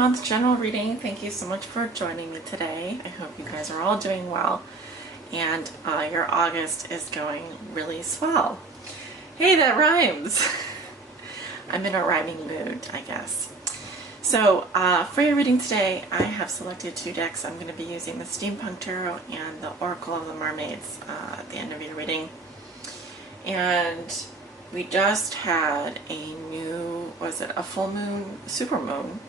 3-month general reading. Thank you so much for joining me today. I hope you guys are all doing well and your August is going really swell. Hey, that rhymes. I'm in a rhyming mood, I guess. So for your reading today, I have selected 2 decks. I'm going to be using the Steampunk Tarot and the Oracle of the Mermaids at the end of your reading. And we just had a new, was it a full moon, super moon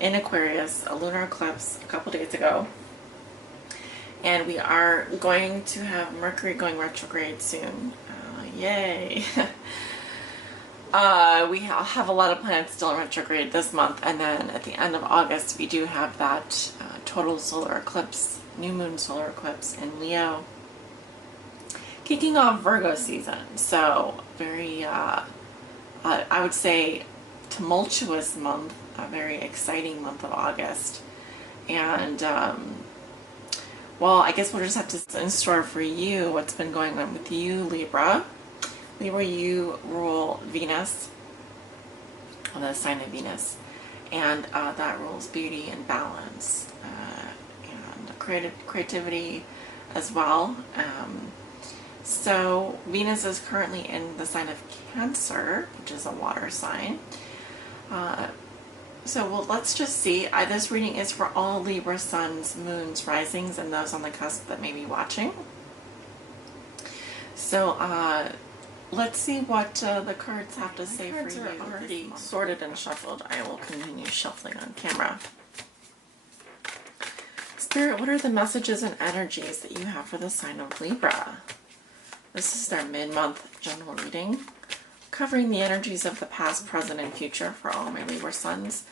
in Aquarius, a lunar eclipse a couple days ago. And we are going to have Mercury going retrograde soon. Yay! We have a lot of planets still in retrograde this month, and then at the end of August we do have that total solar eclipse, new moon solar eclipse in Leo, kicking off Virgo season. So very, I would say, tumultuous month, a very exciting month of August. And well, I guess we'll just have to in store for you what's been going on with you, Libra. Libra, you rule Venus, the sign of Venus, and that rules beauty and balance and creativity as well. So Venus is currently in the sign of Cancer, which is a water sign. Well, let's just see. This reading is for all Libra suns, moons, risings, and those on the cusp that may be watching. So let's see what the cards have to say for you. Are already sorted and shuffled. I will continue shuffling on camera. Spirit, what are the messages and energies that you have for the sign of Libra? This is their mid-month general reading, covering the energies of the past, present, and future for all my Libra suns,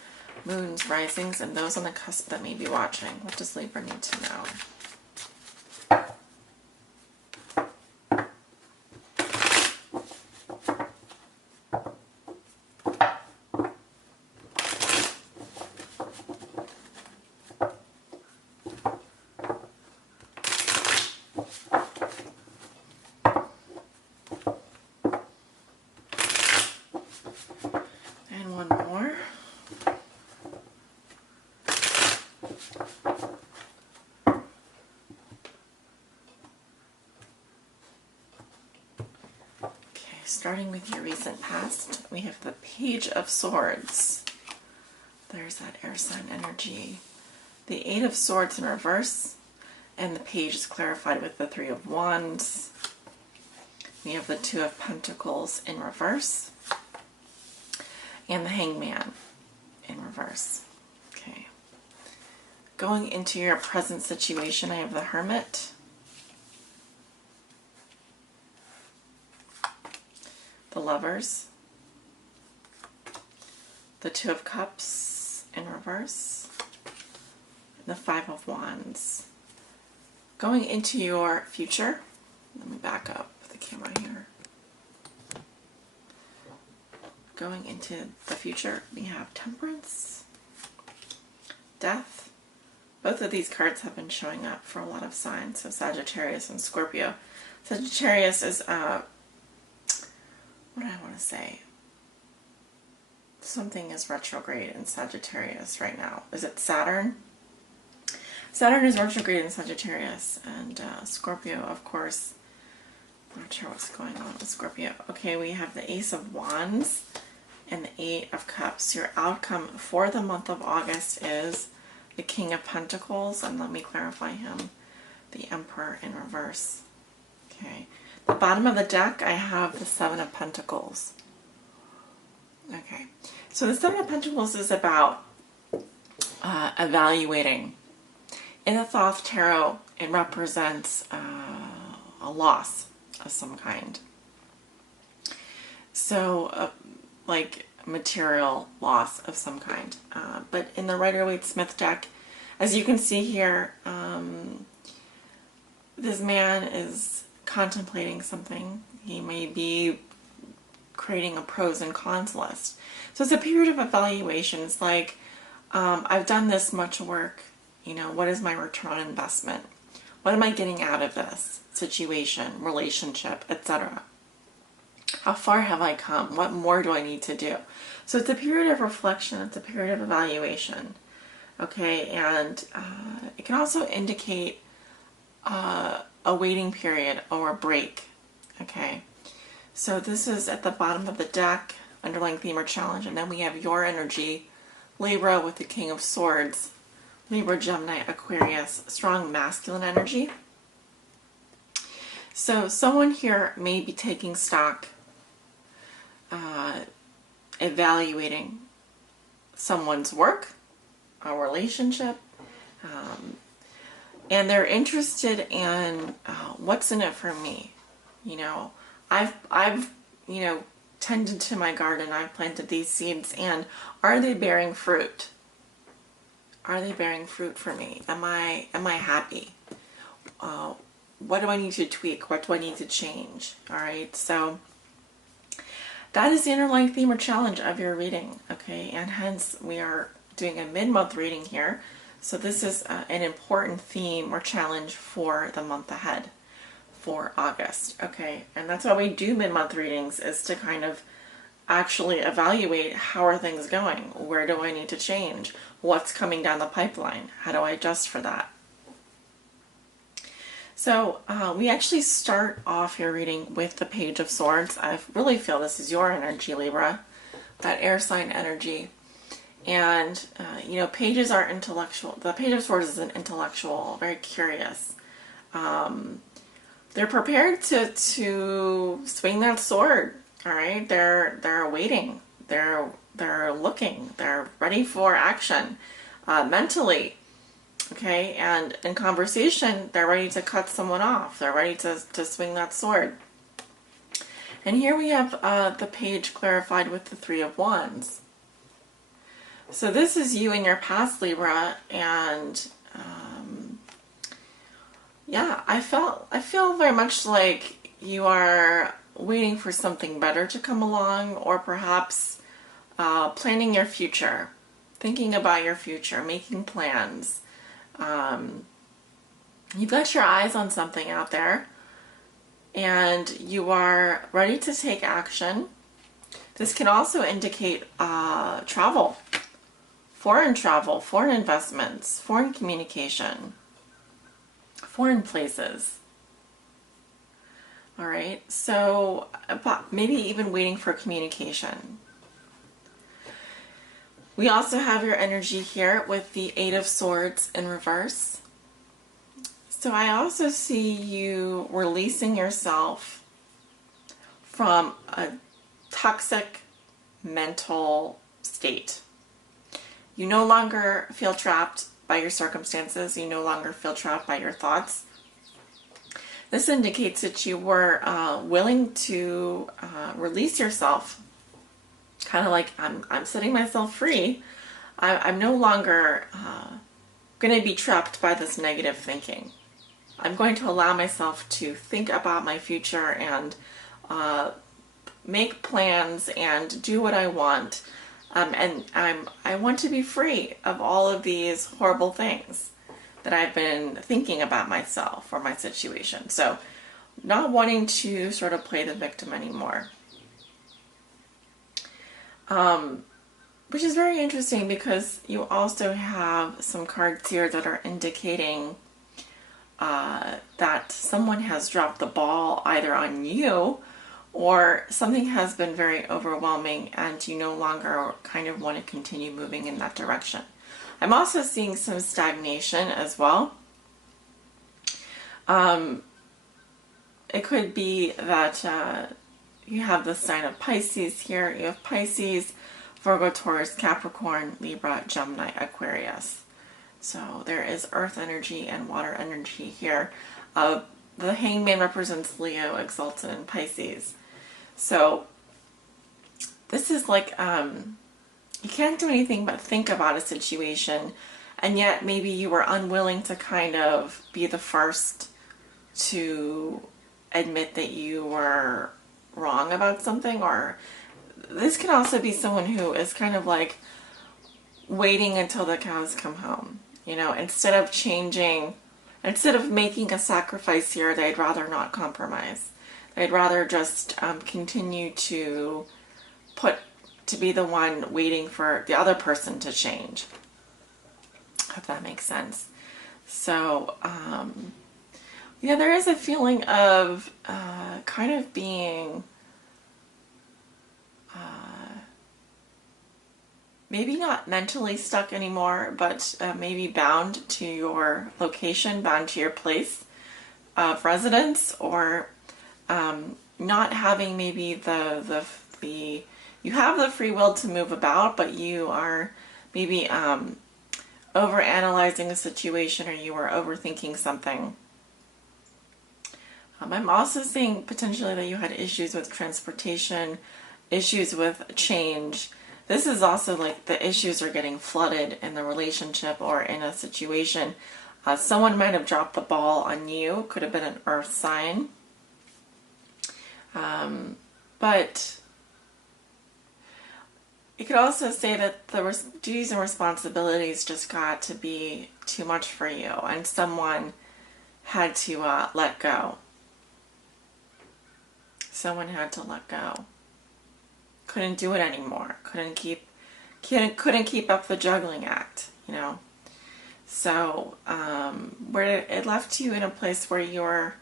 moons, risings, and those on the cusp that may be watching. What does Libra need to know? Starting with your recent past, we have the Page of Swords. There's that air sign energy. The 8 of Swords in reverse, and the page is clarified with the 3 of Wands. We have the 2 of Pentacles in reverse, and the Hangman in reverse. Okay. Going into your present situation, I have the Hermit, the Lovers, the 2 of Cups in reverse, and the 5 of Wands. Going into your future, let me back up the camera here. Going into the future, we have Temperance, Death. Both of these cards have been showing up for a lot of signs, so Sagittarius and Scorpio. Sagittarius is what do I want to say? Something is retrograde in Sagittarius right now. Is it Saturn? Saturn is retrograde in Sagittarius, and Scorpio, of course. I'm not sure what's going on with Scorpio. Okay, we have the Ace of Wands and the 8 of Cups. Your outcome for the month of August is the King of Pentacles, and let me clarify him, the Emperor in reverse. Okay. The bottom of the deck, I have the 7 of Pentacles. Okay, so the 7 of Pentacles is about evaluating. In the Thoth Tarot, it represents a loss of some kind. So, like material loss of some kind. But in the Rider-Waite-Smith deck, as you can see here, this man is contemplating something. He may be creating a pros and cons list. So it's a period of evaluation. It's like, I've done this much work, you know, what is my return on investment? What am I getting out of this situation, relationship, etc.? How far have I come? What more do I need to do? So it's a period of reflection. It's a period of evaluation. Okay, and it can also indicate a waiting period or a break. Okay, so this is at the bottom of the deck, underlying theme or challenge, and then we have your energy, Libra with the King of Swords, Libra, Gemini, Aquarius, strong masculine energy. So someone here may be taking stock, evaluating someone's work, a relationship, and they're interested in what's in it for me. You know, I've tended to my garden. I've planted these seeds, and are they bearing fruit? Are they bearing fruit for me? Am I happy? What do I need to tweak? What do I need to change? All right, so that is the underlying theme or challenge of your reading. Okay, and hence we are doing a mid-month reading here. So this is an important theme or challenge for the month ahead, for August. Okay, and that's why we do mid-month readings, is to kind of actually evaluate how are things going? Where do I need to change? What's coming down the pipeline? How do I adjust for that? So we actually start off your reading with the Page of Swords. I really feel this is your energy, Libra, that air sign energy. And, pages are intellectual. The Page of Swords is an intellectual, very curious. They're prepared to swing that sword, all right? They're waiting. They're looking. They're ready for action mentally. Okay, and in conversation, they're ready to cut someone off. They're ready to swing that sword. And here we have the page clarified with the Three of Wands. So this is you in your past, Libra, and yeah, I feel very much like you are waiting for something better to come along, or perhaps planning your future, thinking about your future, making plans. You've got your eyes on something out there, and you are ready to take action. This can also indicate travel, foreign investments, foreign communication, foreign places. All right, so maybe even waiting for communication. We also have your energy here with the Eight of Swords in reverse. So I also see you releasing yourself from a toxic mental state. You no longer feel trapped by your circumstances. You no longer feel trapped by your thoughts. This indicates that you were willing to release yourself. Kind of like, I'm setting myself free. I'm no longer going to be trapped by this negative thinking. I'm going to allow myself to think about my future and make plans and do what I want. And I want to be free of all of these horrible things that I've been thinking about myself or my situation. So not wanting to sort of play the victim anymore. Which is very interesting because you also have some cards here that are indicating that someone has dropped the ball either on you, or something has been very overwhelming and you no longer kind of want to continue moving in that direction. I'm also seeing some stagnation as well. It could be that you have the sign of Pisces here. You have Pisces, Virgo, Taurus, Capricorn, Libra, Gemini, Aquarius. So there is earth energy and water energy here. The Hangman represents Leo, Exalted, and Pisces. So this is like, you can't do anything but think about a situation, and yet maybe you were unwilling to kind of be the first to admit that you were wrong about something. Or this can also be someone who is kind of like waiting until the cows come home. Instead of making a sacrifice here, they'd rather not compromise. They'd rather just continue to be the one waiting for the other person to change. if that makes sense. So, yeah, there is a feeling of kind of being maybe not mentally stuck anymore, but maybe bound to your location, bound to your place of residence, or not having maybe the you have the free will to move about, but you are maybe over analyzing a situation, or you are overthinking something. I'm also seeing potentially that you had issues with transportation, issues with change. This is also like the issues are getting flooded in the relationship or in a situation. Someone might have dropped the ball on you. Could have been an earth sign. But you could also say that the duties and responsibilities just got to be too much for you, and someone had to let go. Someone had to let go. Couldn't do it anymore. Couldn't keep up the juggling act, you know. So where it left you in a place where you're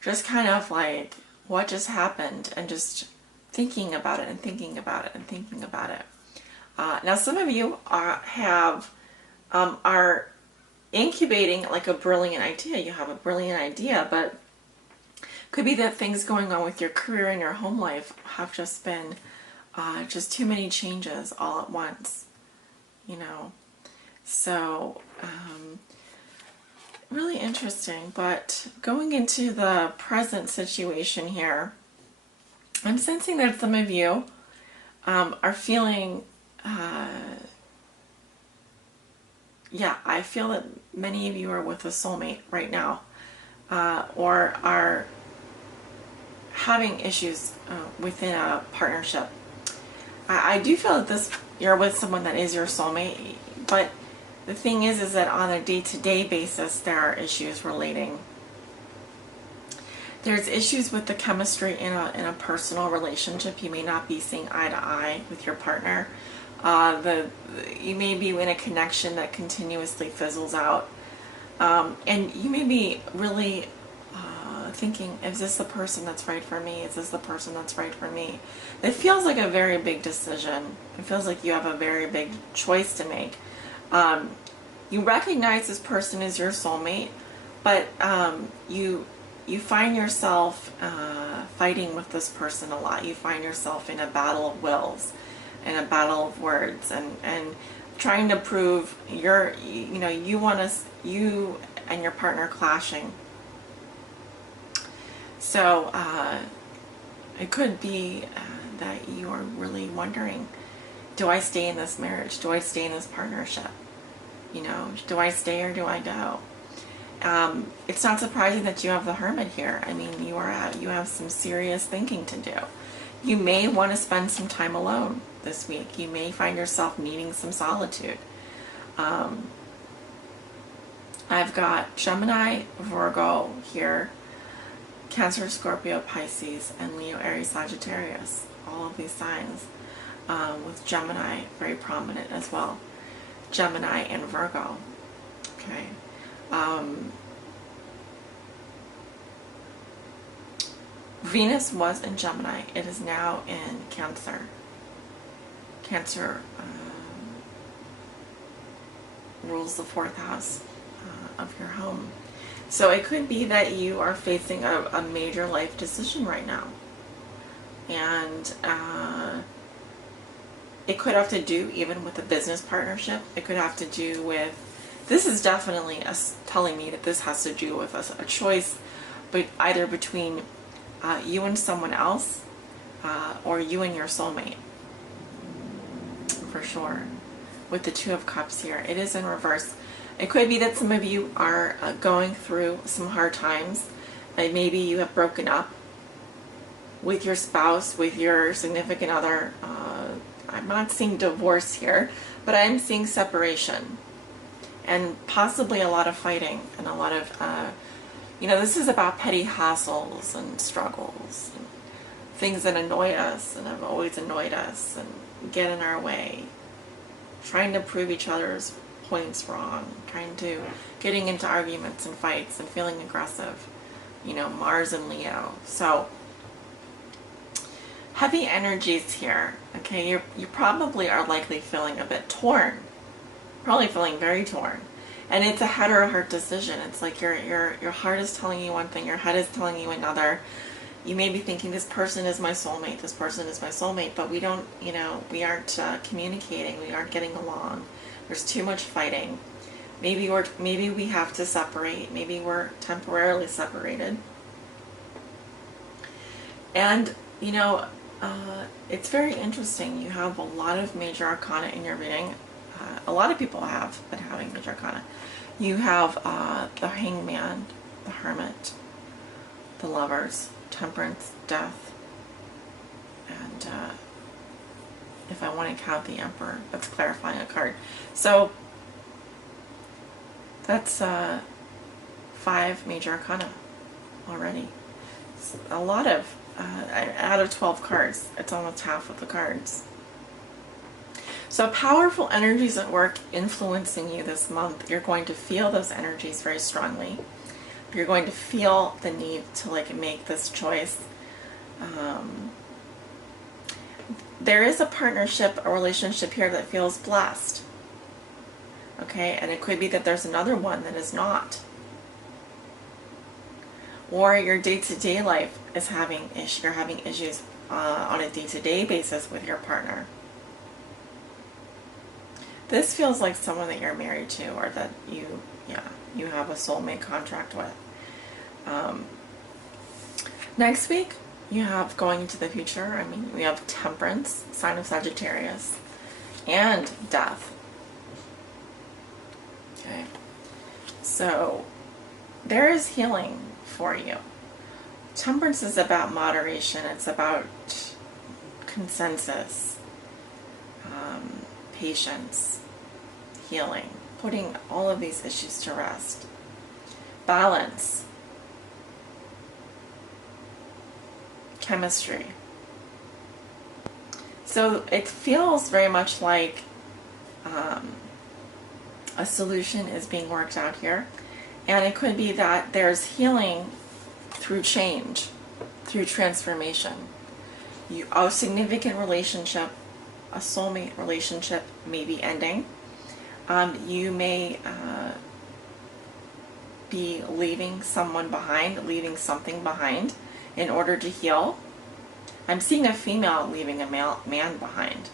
just kind of like, what just happened, and just thinking about it and thinking about it and thinking about it. Now, some of you are incubating like a brilliant idea. You have a brilliant idea, but could be that things going on with your career and your home life have just been just too many changes all at once, you know. So really interesting. But going into the present situation here, I'm sensing that some of you are feeling, yeah, I feel that many of you are with a soulmate right now, or are having issues within a partnership. I do feel that you're with someone that is your soulmate, but the thing is that on a day-to-day basis, there are issues relating. There's issues with the chemistry in a personal relationship. You may not be seeing eye to eye with your partner. You may be in a connection that continuously fizzles out, and you may be really thinking, is this the person that's right for me? Is this the person that's right for me? It feels like a very big decision. It feels like you have a very big choice to make. You recognize this person is your soulmate, but you find yourself fighting with this person a lot. You find yourself in a battle of wills, in a battle of words, and trying to prove you and your partner clashing. So it could be that you are really wondering, do I stay in this marriage? Do I stay in this partnership? You know, do I stay or do I go? It's not surprising that you have the Hermit here. I mean, you have some serious thinking to do. You may want to spend some time alone this week. You may find yourself needing some solitude. I've got Gemini, Virgo here, Cancer, Scorpio, Pisces, and Leo, Aries, Sagittarius. All of these signs, with Gemini very prominent as well. Gemini and Virgo. Okay. Venus was in Gemini. It is now in Cancer. Cancer rules the 4th house of your home. So it could be that you are facing a major life decision right now. And it could have to do even with a business partnership. It could have to do with, this is definitely telling me that this has to do with a choice, but either between you and someone else, or you and your soulmate, for sure. With the Two of Cups here, it is in reverse. It could be that some of you are going through some hard times. Maybe you have broken up with your spouse, with your significant other. I'm not seeing divorce here, but I'm seeing separation, and possibly a lot of fighting and a lot of, this is about petty hassles and struggles and things that annoy us and have always annoyed us and get in our way. Trying to prove each other's points wrong, getting into arguments and fights and feeling aggressive. You know, Mars and Leo. So heavy energies here. Okay, you probably are likely feeling a bit torn. Probably feeling very torn. And it's a head or a heart decision. It's like your heart is telling you one thing, your head is telling you another. You may be thinking, this person is my soulmate, this person is my soulmate, but we don't, you know, we aren't communicating, we aren't getting along. There's too much fighting. Maybe we have to separate. Maybe we're temporarily separated. And, you know, it's very interesting. You have a lot of major arcana in your reading. A lot of people have been having major arcana. You have the Hangman, the Hermit, the Lovers, Temperance, Death, and if I want to count the Emperor, that's clarifying a card. So that's 5 major arcana already. It's a lot of, out of 12 cards, it's almost half of the cards. So powerful energies at work influencing you this month. You're going to feel those energies very strongly. You're going to feel the need to like make this choice. There is a partnership, a relationship here that feels blessed. Okay, and it could be that there's another one that is not. Or your day-to-day life is you're having issues on a day-to-day basis with your partner. This feels like someone that you're married to, or that you have a soulmate contract with. Next week, you have going into the future. I mean, we have Temperance, sign of Sagittarius, and Death. Okay, so there is healing for you. Temperance is about moderation. It's about consensus, patience, healing, putting all of these issues to rest. Balance, chemistry. So it feels very much like a solution is being worked out here. And it could be that there's healing through change, through transformation. A significant relationship, a soulmate relationship may be ending. You may be leaving someone behind, leaving something behind in order to heal. I'm seeing a female leaving a man behind.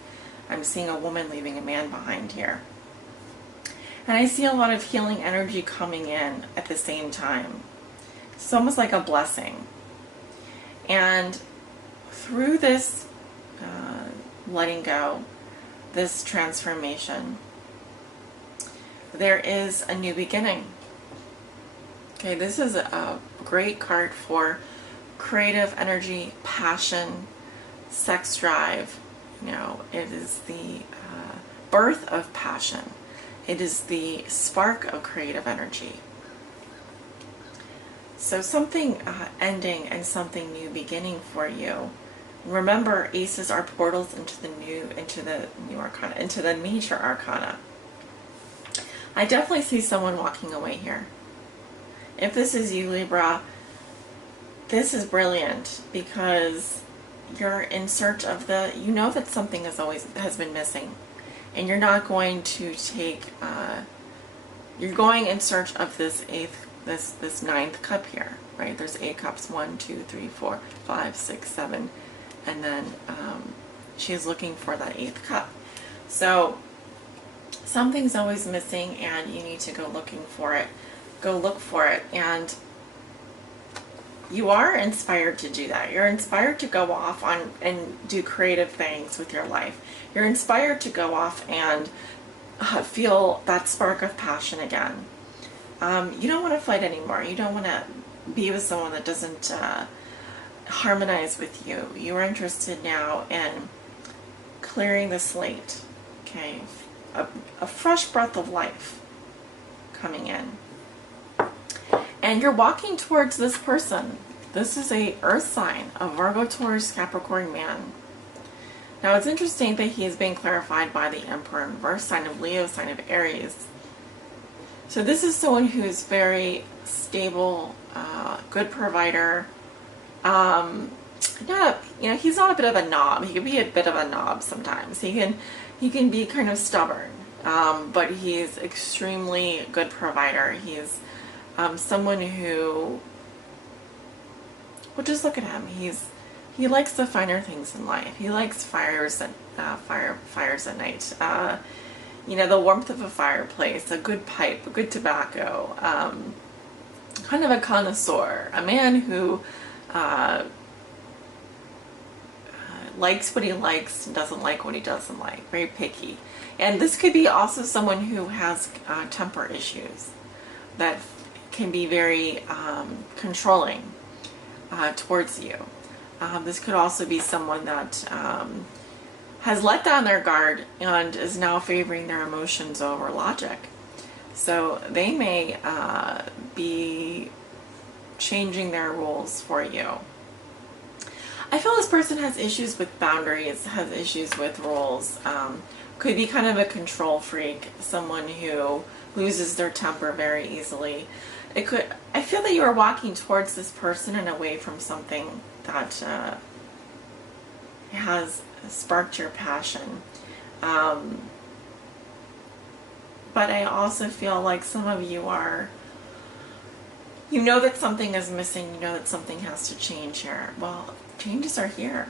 I'm seeing a woman leaving a man behind here. And I see a lot of healing energy coming in at the same time. It's almost like a blessing. And through this letting go, this transformation, there is a new beginning. Okay, this is a great card for creative energy, passion, sex drive. You know, it is the birth of passion. It is the spark of creative energy. So something ending and something new beginning for you. Remember, aces are portals into the new arcana, into the major arcana. I definitely see someone walking away here. If this is you, Libra, this is brilliant because you're in search of you know that something has been missing, and you're not going to take, you're going in search of this ninth cup here, right? There's 8 cups, 1, 2, 3, 4, 5, 6, 7, and then she's looking for that 8th cup. So something's always missing, and you need to go looking for it. Go look for it, and you are inspired to do that. You're inspired to go off and do creative things with your life. You're inspired to go off and feel that spark of passion again. You don't want to fight anymore. You don't want to be with someone that doesn't harmonize with you. You are interested now in clearing the slate. Okay, a fresh breath of life coming in. And you're walking towards this person. This is a earth sign, a Virgo, Taurus, Capricorn man. Now it's interesting that he is being clarified by the Emperor in reverse, sign of Leo, sign of Aries. So this is someone who's very stable, good provider. Not, he's not a bit of a knob. He can be a bit of a knob sometimes. He can be kind of stubborn, but he's extremely good provider. He's someone who, well, just look at him. He likes the finer things in life. He likes fires at night. The warmth of a fireplace, a good pipe, a good tobacco. Kind of a connoisseur, a man who likes what he likes and doesn't like what he doesn't like. Very picky. And this could be also someone who has temper issues that can be very controlling towards you. This could also be someone that has let down their guard and is now favoring their emotions over logic. So they may be changing their rules for you. I feel this person has issues with boundaries, has issues with rules, could be kind of a control freak, someone who loses their temper very easily. I feel that you are walking towards this person and away from something that has sparked your passion. But I also feel like some of you are, you know that something is missing, you know that something has to change here. Well, changes are here.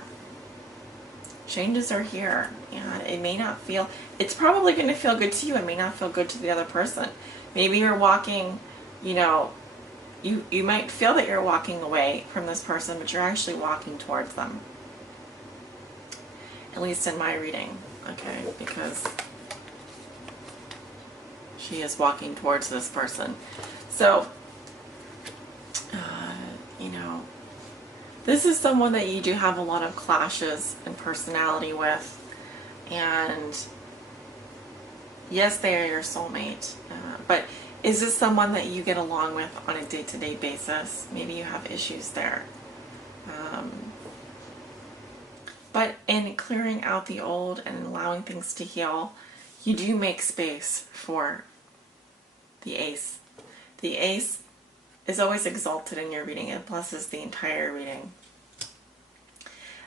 Changes are here, and it may not feel, it's probably going to feel good to you, it may not feel good to the other person. Maybe you're walking, you might feel that you're walking away from this person, but you're actually walking towards them. At least in my reading, okay, because she is walking towards this person. So, this is someone that you do have a lot of clashes in personality with, and yes, they are your soulmate, but is this someone that you get along with on a day-to-day basis? Maybe you have issues there. But in clearing out the old and allowing things to heal, you do make space for the ace. The ace is always exalted in your reading. It blesses the entire reading.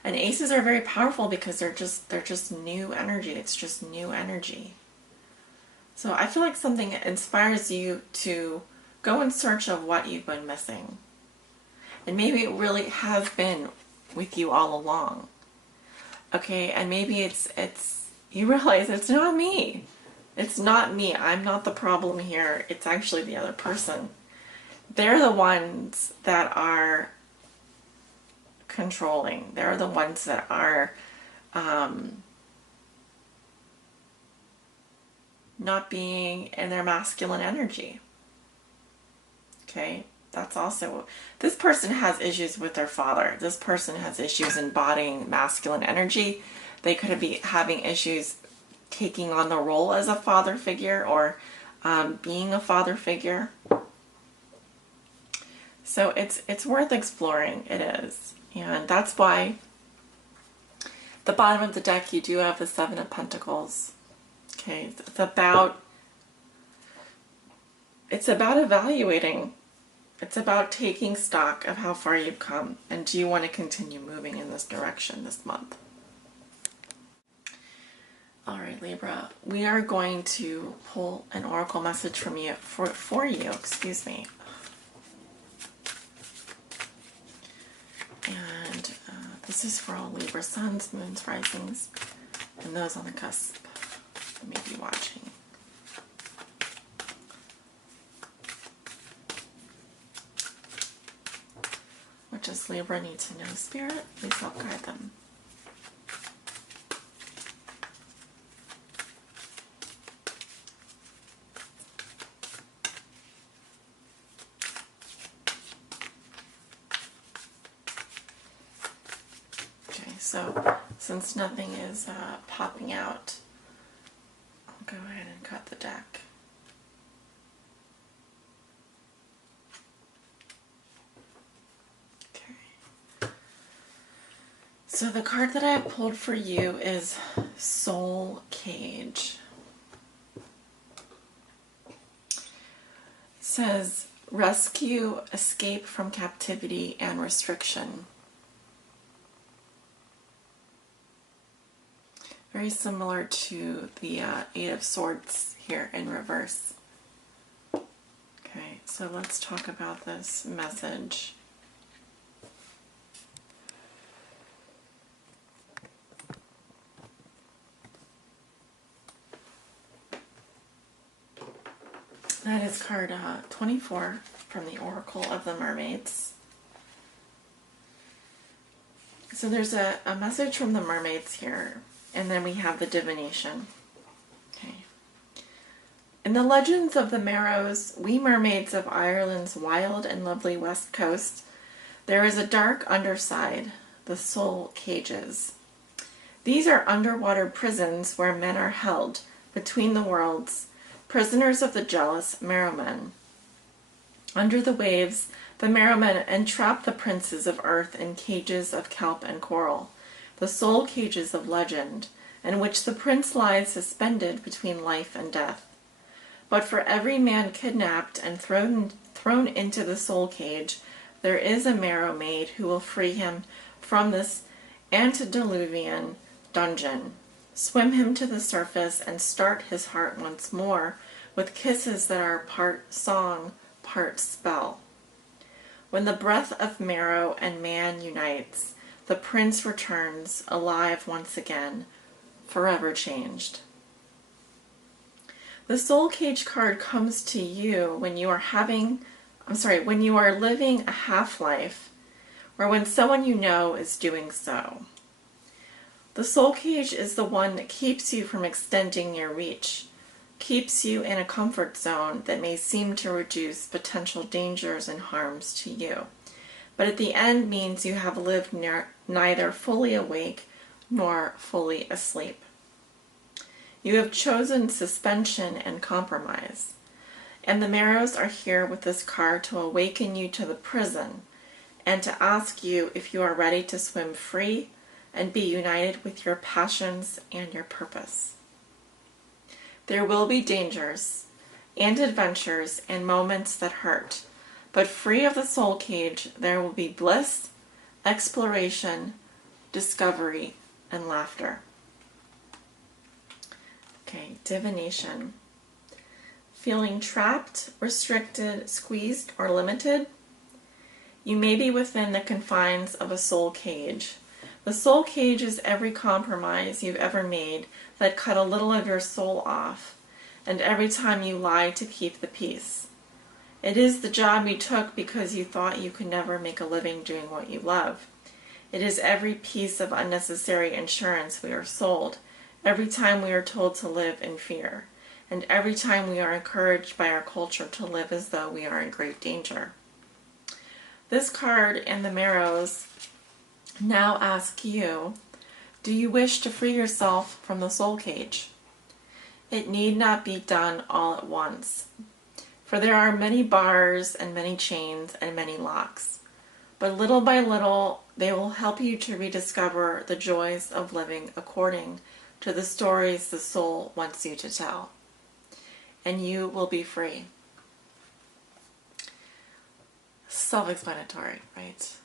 And aces are very powerful because they're just new energy. It's just new energy. So I feel like something inspires you to go in search of what you've been missing. And maybe it really has been with you all along. Okay, and maybe it's you realize it's not me. It's not me. I'm not the problem here. It's actually the other person. They're the ones that are controlling. They're the ones that are not being in their masculine energy. Okay, that's also, this person has issues with their father. This person has issues embodying masculine energy. They could be having issues taking on the role as a father figure or being a father figure. So it's worth exploring. It is. And that's why the bottom of the deck you do have the Seven of Pentacles. Okay, it's about evaluating. It's about taking stock of how far you've come, and do you want to continue moving in this direction this month? All right, Libra, we are going to pull an oracle message from you for you, excuse me. And this is for all Libra suns, moons, risings, and those on the cusp that may be watching. What does Libra need to know? Spirit, please help guide them. Okay, so since nothing is popping out, I'll go ahead and cut the deck. So the card that I have pulled for you is Soul Cage. says rescue, escape from captivity and restriction. Very similar to the Eight of Swords here in reverse. Okay, so let's talk about this message. That is card 24 from the Oracle of the Mermaids. So there's a message from the mermaids here, and then we have the divination. Okay. In the legends of the Marrows, we mermaids of Ireland's wild and lovely west coast, there is a dark underside, the soul cages. These are underwater prisons where men are held between the worlds, prisoners of the jealous Merrowmen. Under the waves, the Merrowmen entrap the princes of earth in cages of kelp and coral, the soul cages of legend, in which the prince lies suspended between life and death. But for every man kidnapped and thrown into the soul cage, there is a Merrow maid who will free him from this antediluvian dungeon, swim him to the surface, and start his heart once more with kisses that are part song, part spell. When the breath of Merrow and man unites, the prince returns, alive once again, forever changed. The soul cage card comes to you when you are when you are living a half-life, or when someone you know is doing so. The soul cage is the one that keeps you from extending your reach, keeps you in a comfort zone that may seem to reduce potential dangers and harms to you, but at the end means you have lived neither fully awake nor fully asleep. You have chosen suspension and compromise, and the Marrows are here with this card to awaken you to the prison and to ask you if you are ready to swim free and be united with your passions and your purpose. There will be dangers and adventures and moments that hurt, but free of the soul cage, there will be bliss, exploration, discovery, and laughter. Okay, divination. Feeling trapped, restricted, squeezed, or limited? You may be within the confines of a soul cage. The soul cage is every compromise you've ever made that cut a little of your soul off, and every time you lie to keep the peace. It is the job you took because you thought you could never make a living doing what you love. It is every piece of unnecessary insurance we are sold, every time we are told to live in fear, and every time we are encouraged by our culture to live as though we are in great danger. This card and the Marrows now ask you, do you wish to free yourself from the soul cage? It need not be done all at once, for there are many bars and many chains and many locks. But little by little, they will help you to rediscover the joys of living according to the stories the soul wants you to tell. And you will be free. Self-explanatory, right?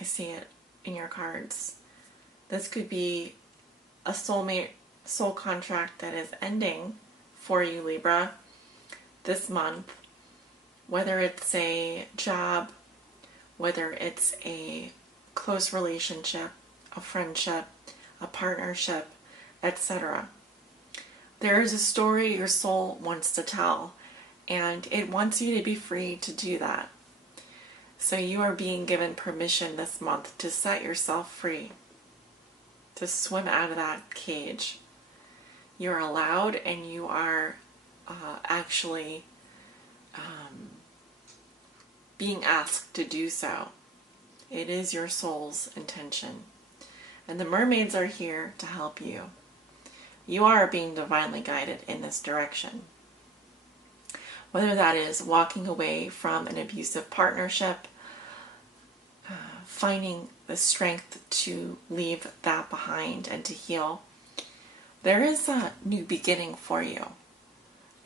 I see it in your cards. This could be a soulmate soul contract that is ending for you, Libra, this month. Whether it's a job, whether it's a close relationship, a friendship, a partnership, etc. There is a story your soul wants to tell, and it wants you to be free to do that. So you are being given permission this month to set yourself free, to swim out of that cage. You're allowed, and you are actually being asked to do so. It is your soul's intention. And the mermaids are here to help you. You are being divinely guided in this direction. Whether that is walking away from an abusive partnership, finding the strength to leave that behind and to heal, there is a new beginning for you.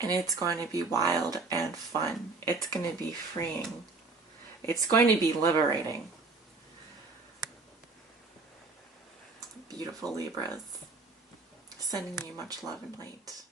And it's going to be wild and fun. It's going to be freeing. It's going to be liberating. Beautiful Libras. Sending you much love and light.